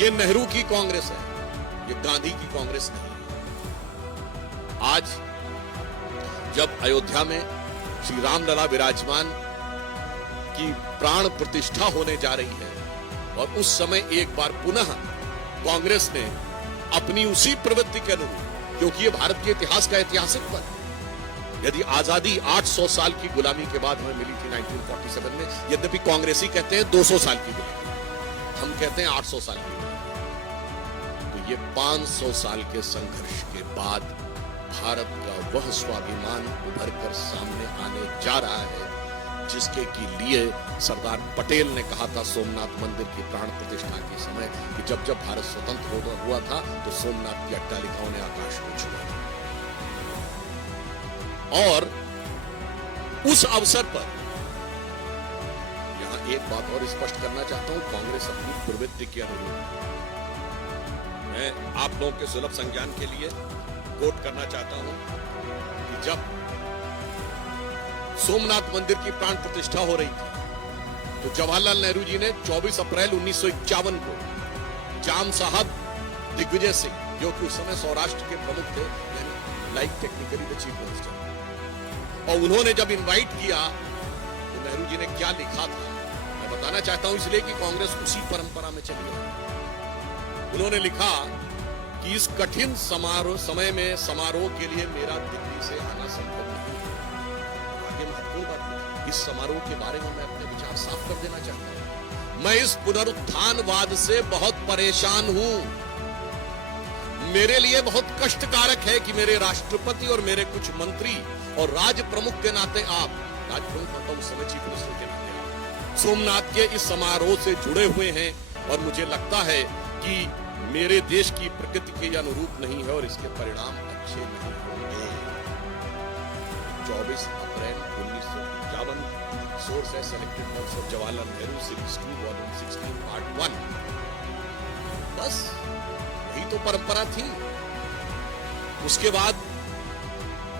ये नेहरू की कांग्रेस है, ये गांधी की कांग्रेस नहीं है। आज जब अयोध्या में श्री रामलला विराजमान की प्राण प्रतिष्ठा होने जा रही है और उस समय एक बार पुनः कांग्रेस ने अपनी उसी प्रवृत्ति के अनुरूप, क्योंकि ये भारत के इतिहास का ऐतिहासिक पल, यदि आजादी 800 साल की गुलामी के बाद हमें मिली थी 1947 में, यद्यपि कांग्रेसी कहते हैं 200 साल की गुलामी, हम कहते हैं 800 साल की गुलामी, तो ये 500 साल के संघर्ष के बाद भारत का वह स्वाभिमान उभर कर सामने आने जा रहा है जिसके के लिए सरदार पटेल ने कहा था सोमनाथ मंदिर की प्राण प्रतिष्ठा के समय कि जब जब भारत स्वतंत्र हुआ था तो सोमनाथ की अट्टालिकाओं ने आकाश को छुआ। और उस अवसर पर यहां एक बात और स्पष्ट करना चाहता हूं, कांग्रेस अपनी प्रवृत्ति के अनुरूप, मैं आप लोगों के सुलभ संज्ञान के लिए कोट करना चाहता हूं कि जब सोमनाथ मंदिर की प्राण प्रतिष्ठा हो रही थी तो जवाहरलाल नेहरू जी ने 24 अप्रैल 1951 को जाम साहब दिग्विजय सिंह, जो कि उस समय सौराष्ट्र के प्रमुख थे, like technically the chief minister, और उन्होंने जब इनवाइट किया तो नेहरू जी ने क्या लिखा था मैं बताना चाहता हूं, इसलिए कि कांग्रेस उसी परंपरा में चली है। उन्होंने लिखा कि इस कठिन समय में समारोह के लिए मेरा दिल्ली से आना संभव नहीं। आगे महत्वपूर्ण बात, इस समारोह के बारे में मैं अपने विचार साफ कर देना चाहता हूं। मैं इस पुनरुत्थानवाद से बहुत परेशान हूं। मेरे लिए बहुत कष्टकारक है कि मेरे राष्ट्रपति और मेरे कुछ मंत्री और राज प्रमुख के नाते आप, राज प्रमुख मतलब उस समय चीफ मिनिस्टर के नाते आप सोमनाथ के इस समारोह से जुड़े हुए हैं, और मुझे लगता है कि मेरे देश की प्रकृति के अनुरूप नहीं है और इसके परिणाम अच्छे नहीं होंगे। 24 अप्रैल 1951, सोर्स है selected works of Jawaharlal Nehru series 2 volume 16 part 1। बस यही तो परंपरा थी। उसके बाद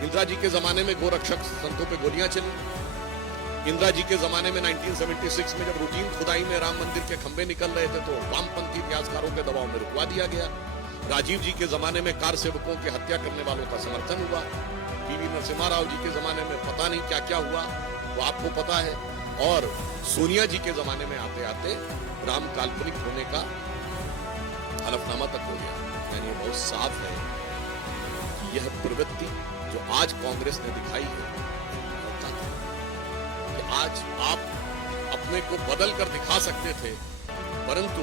इंदिरा जी के जमाने में गोरक्षक संतों पे गोलियां चली। इंदिरा जी के जमाने में 1976 में जब रूटीन खुदाई में राम मंदिर के खंभे निकल रहे थे तो वामपंथी इतिहासकारों के दबाव में रुकवा दिया गया। राजीव जी के जमाने में कार सेवकों की हत्या करने वालों का समर्थन हुआ। पीवी नरसिम्हा राव जी के जमाने में पता नहीं क्या क्या हुआ, वो आपको पता है। और सोनिया जी के जमाने में आते आते राम काल्पनिक होने का हलफनामा तक हो गया। यानी बहुत साफ है कि यह प्रवृत्ति जो आज कांग्रेस ने दिखाई है, कि आज आप अपने को बदल कर दिखा सकते थे, परंतु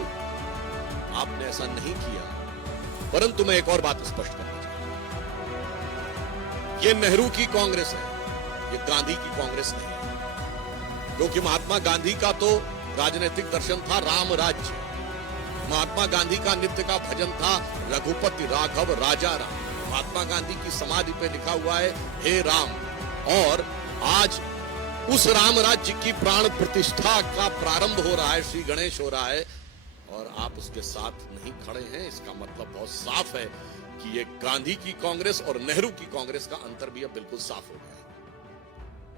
आपने ऐसा नहीं किया। परंतु मैं एक और बात स्पष्ट करना चाहता हूं, यह नेहरू की कांग्रेस है, यह गांधी की कांग्रेस नहीं है। क्योंकि महात्मा गांधी का तो राजनीतिक दर्शन था राम राज्य। महात्मा गांधी का नित्य का भजन था रघुपति राघव राजा राम। महात्मा गांधी की समाधि पे लिखा हुआ है हे राम। और आज उस राम राज्य की प्राण प्रतिष्ठा का प्रारंभ हो रहा है, श्री गणेश हो रहा है, और आप उसके साथ नहीं खड़े हैं। इसका मतलब बहुत साफ है कि ये गांधी की कांग्रेस और नेहरू की कांग्रेस का अंतर भी अब बिल्कुल साफ हो गया है।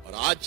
और आज